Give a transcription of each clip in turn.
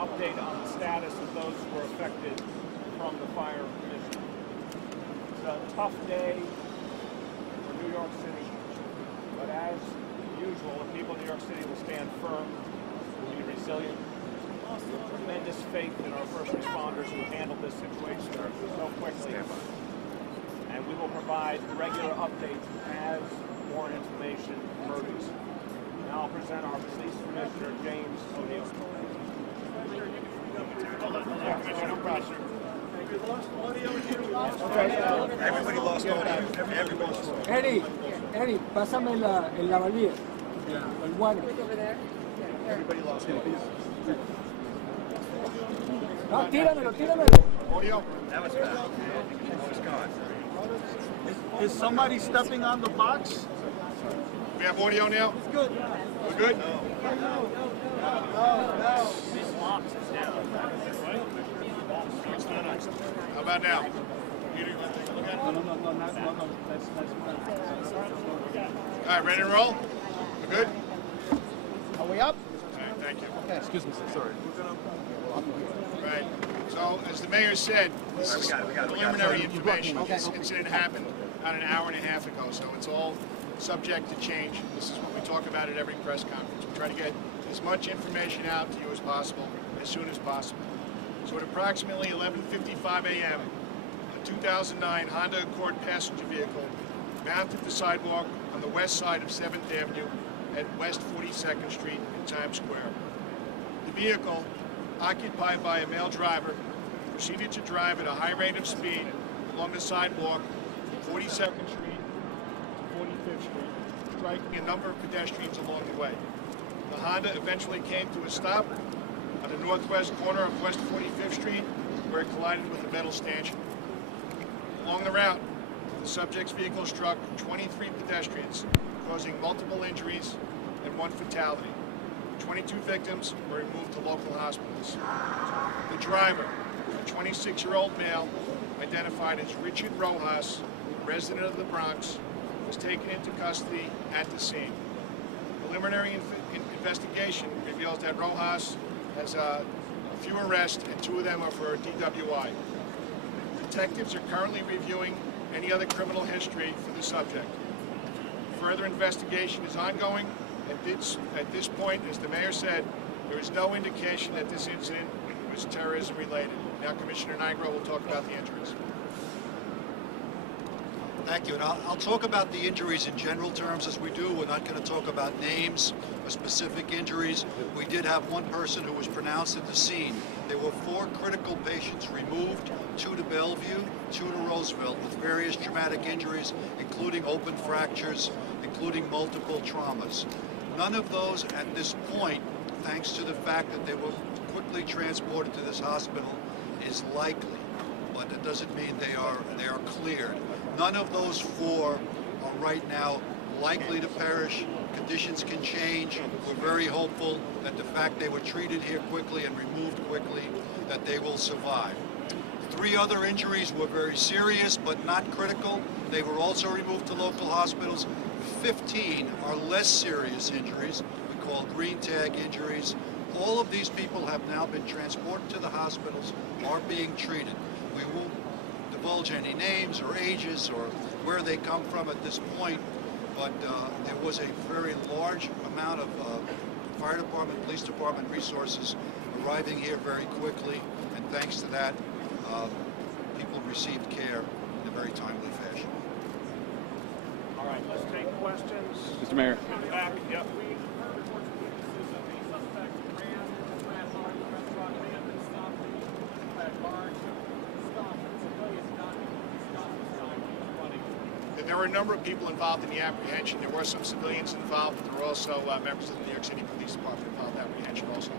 update on the status of those who were affected from the fire mission. It's a tough day for New York City, but as usual, the people of New York City will stand firm, will be resilient. Tremendous faith in our first responders who handled this situation so quickly. And we will provide regular updates as more information emerges. Now I'll present our Police Commissioner, James O'Neill. Everybody lost audio. Eddie, pásame el lavalier, el water. Everybody lost audio. No, tíramelo. Audio? That was bad. That was gone. Is somebody stepping on the box? We have audio now? It's good. We're good? No. This box is down. How about now? No, that's All right, ready to roll? We're good? Are we up? All right, thank you. Okay. Excuse me, sir. Sorry. Right. So, as the mayor said, this is preliminary information. This incident happened about an hour and a half ago, so it's all subject to change. This is what we talk about at every press conference. We try to get as much information out to you as possible, as soon as possible. So at approximately 11:55 a.m., a 2009 Honda Accord passenger vehicle mounted the sidewalk on the west side of 7th Avenue at West 42nd Street in Times Square. The vehicle, occupied by a male driver, proceeded to drive at a high rate of speed along the sidewalk from 42nd Street to 45th Street, striking a number of pedestrians along the way. The Honda eventually came to a stop on the northwest corner of West 45th Street, where it collided with a metal stanchion. Along the route, the subject's vehicle struck 23 pedestrians, causing multiple injuries and 1 fatality. 22 victims were removed to local hospitals. The driver, a 26-year-old male, identified as Richard Rojas, resident of the Bronx, was taken into custody at the scene. Preliminary investigation reveals that Rojas has a few arrests, and 2 of them are for DWI. Detectives are currently reviewing any other criminal history for the subject. Further investigation is ongoing. At this point, as the mayor said, there is no indication that this incident was terrorism related. Now Commissioner Nigro will talk about the injuries. Thank you, and I'll talk about the injuries in general terms as we do. We're not going to talk about names or specific injuries. We did have 1 person who was pronounced at the scene. There were 4 critical patients removed, 2 to Bellevue, 2 to Roosevelt, with various traumatic injuries, including open fractures, including multiple traumas. None of those at this point, thanks to the fact that they were quickly transported to this hospital, is likely, but that doesn't mean they are cleared. None of those 4 are right now likely to perish. Conditions can change. We're very hopeful that the fact they were treated here quickly and removed quickly, that they will survive. 3 other injuries were very serious but not critical. They were also removed to local hospitals. 15 are less serious injuries, we call green tag injuries. All of these people have now been transported to the hospitals, are being treated. We won't divulge any names or ages or where they come from at this point, but there was a very large amount of fire department, police department resources arriving here very quickly, and thanks to that, people received care in a very timely fashion. All right, let's take questions. Mr. Mayor. Back. Yep. There were a number of people involved in the apprehension. There were some civilians involved, but there were also members of the New York City Police Department involved in apprehension also.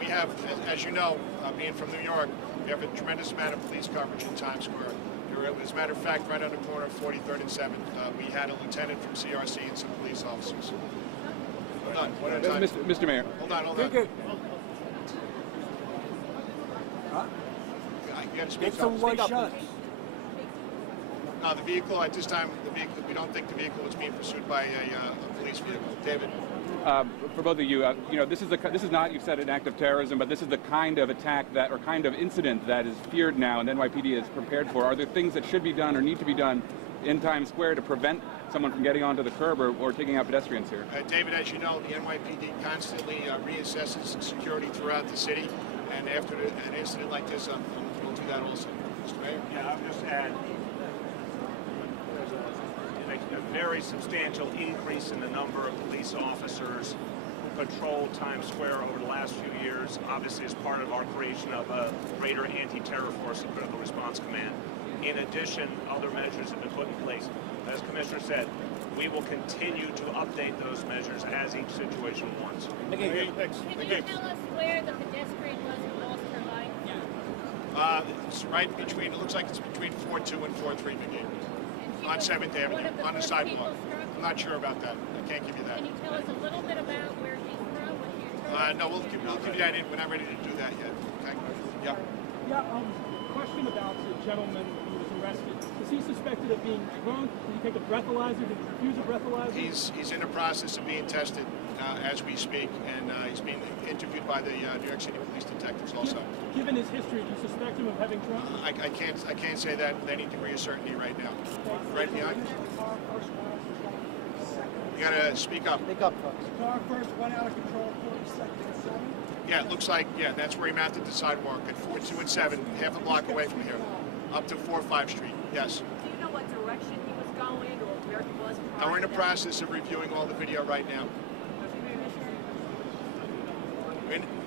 We have, as you know, being from New York, we have a tremendous amount of police coverage in Times Square. As a matter of fact, right on the corner of 43rd and 7th, we had a lieutenant from CRC and some police officers. Hold on, one at a time. Mr. Mayor. Hold on. Huh? You got to speak Get some up. white shots. No, the vehicle, at this time, we don't think the vehicle was being pursued by a police vehicle. David? for both of you, you know, this is not, you've said, an act of terrorism, but this is the kind of attack that, or kind of incident that is feared now, and NYPD is prepared for. Are there things that should be done or need to be done in Times Square to prevent someone from getting onto the curb or taking out pedestrians here? David, as you know, the NYPD constantly reassesses security throughout the city, and after an incident like this, we'll do that also. Mr. Mayor? Yeah, I'll just add, there's a very substantial increase in the number of police officers who patrol Times Square over the last few years, obviously as part of our creation of a greater anti-terror force, the Critical Response Command. In addition, other measures have been put in place. As Commissioner said, we will continue to update those measures as each situation warrants. Can you tell us where the pedestrian was who lost her life? It's right between, it looks like it's between 4-2 and 4-3, McGee. On 7th Avenue, on the sidewalk. I'm not sure about that. I can't give you that. Can you tell us a little bit about where he's from? What year? No, we'll give you that in. We're not ready to do that yet. Okay? Yeah. Yeah, question about the gentleman who was arrested. Is he suspected of being drunk? Did he take a breathalyzer? Did he refuse a breathalyzer? He's in the process of being tested as we speak, and he's being interviewed by the New York City police detectives also. Given his history, do you suspect him of having drunk? I can't say that with any degree of certainty right now. Right behind you. You gotta speak up. Speak up, folks. Car first went out of control, 42nd and 7. Yeah, it looks like, yeah, that's where he mounted the sidewalk at 4-2 and 7, half a block away from here, up to 4-5 Street. Yes. Do you know what direction he was going or where he was? Now we're in the process of reviewing all the video right now.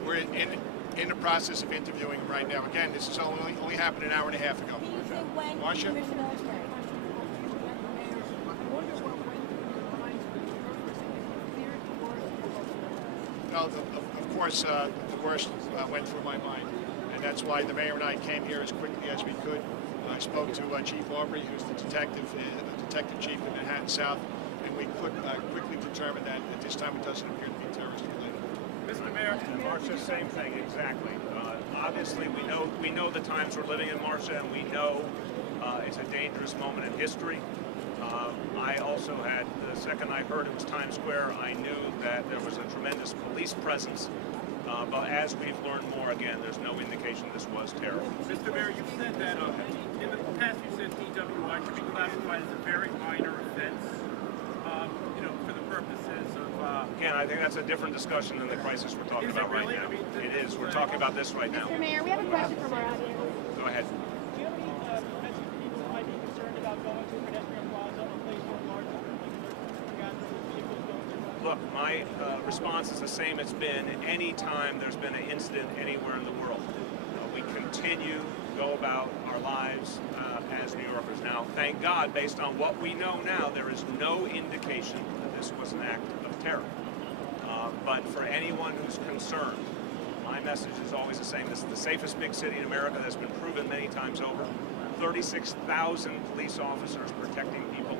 We're in the process of interviewing him right now. Again, this is only happened an hour and a half ago. Marcia? No, of course, the worst went through my mind, and that's why the mayor and I came here as quickly as we could. I spoke to Chief Aubrey, who's the detective chief in Manhattan South, and we quickly determined that at this time it doesn't appear to be terrorist related. Mr. Mayor, Marcia, same thing, exactly. Obviously, we know the times we're living in, Marcia, and we know it's a dangerous moment in history. I also had, the second I heard it was Times Square, I knew that there was a tremendous police presence. But as we've learned more, again, there's no indication this was terror. Mr. Mayor, you said that in the past you said DWI should be classified as a very minor offense, you know, for the purposes of... Again, I think that's a different discussion than the crisis we're talking about right now. It is. We're talking about this right now. Mr. Mayor, we have a question from our audience. Go ahead. Do you have any message to people who might be concerned about going to pedestrian plaza, a place where large vehicles going through? Look, my response is the same it's been any time there's been an incident anywhere in the world. We continue to go about our lives as New Yorkers. Now, thank God, based on what we know now, there is no indication that this was an act of terror. But for anyone who's concerned, my message is always the same. This is the safest big city in America. That's been proven many times over. 36,000 police officers protecting people.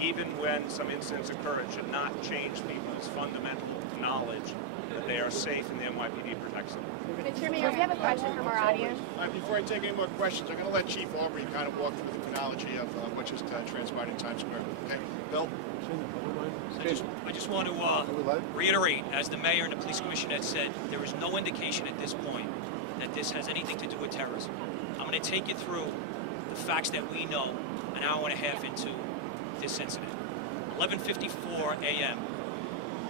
Even when some incidents occur, it should not change people's fundamental knowledge that they are safe and the NYPD protects them. Mr. Mayor, we have a question from our audience. Before I take any more questions, I'm going to let Chief Aubrey kind of walk through the chronology of what just transpired in Times Square. Okay, Bill? I just want to reiterate, as the mayor and the police commissioner had said, there is no indication at this point that this has anything to do with terrorism. I'm going to take you through the facts that we know an hour and a half into this incident. 11:54 a.m.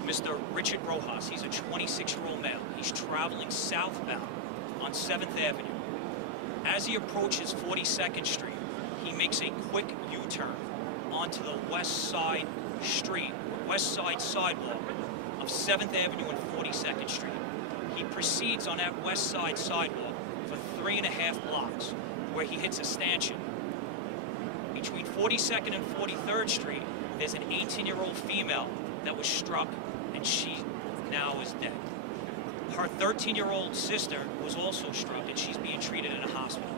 Mr. Richard Rojas, he's a 26-year-old male. He's traveling southbound on 7th Avenue. As he approaches 42nd Street, he makes a quick U-turn onto the west side street, west side sidewalk of 7th Avenue and 42nd Street. He proceeds on that west side sidewalk for 3.5 blocks, where he hits a stanchion. Between 42nd and 43rd Street, there's an 18-year-old female that was struck, and she now is dead. Her 13-year-old sister was also struck, and she's being treated in a hospital.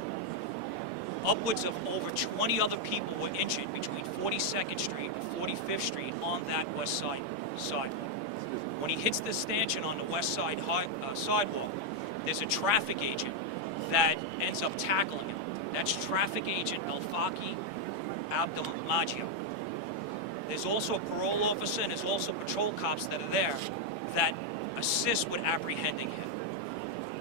Upwards of over 20 other people were injured between 42nd Street and 45th Street on that west side sidewalk. When he hits the stanchion on the west side sidewalk, there's a traffic agent that ends up tackling him. That's traffic agent Elfaki Abdelmagio. There's also a parole officer and there's also patrol cops that are there that assist with apprehending him.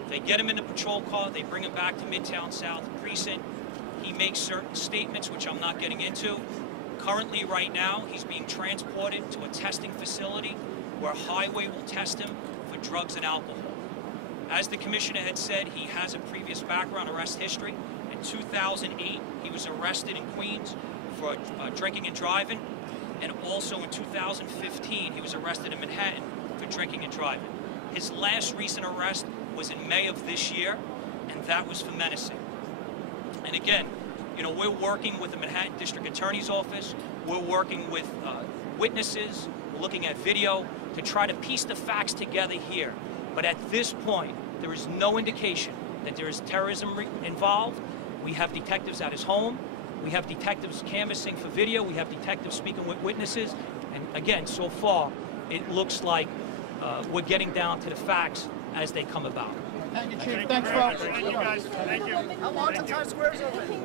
They get him in the patrol car, they bring him back to Midtown South Precinct. He makes certain statements, which I'm not getting into. Currently, right now, he's being transported to a testing facility where Highway will test him for drugs and alcohol. As the commissioner had said, he has a previous background arrest history. In 2008, he was arrested in Queens for drinking and driving. And also in 2015, he was arrested in Manhattan for drinking and driving. His last recent arrest was in May of this year, and that was for menacing. And again, you know, we're working with the Manhattan District Attorney's Office. We're working with witnesses. We're looking at video to try to piece the facts together here. But at this point, there is no indication that there is terrorism involved. We have detectives at his home. We have detectives canvassing for video. We have detectives speaking with witnesses. And again, so far, it looks like we're getting down to the facts as they come about. Thank you, Chief. Thanks, folks. Thank you, guys. Thank you. How long till Times Square is open?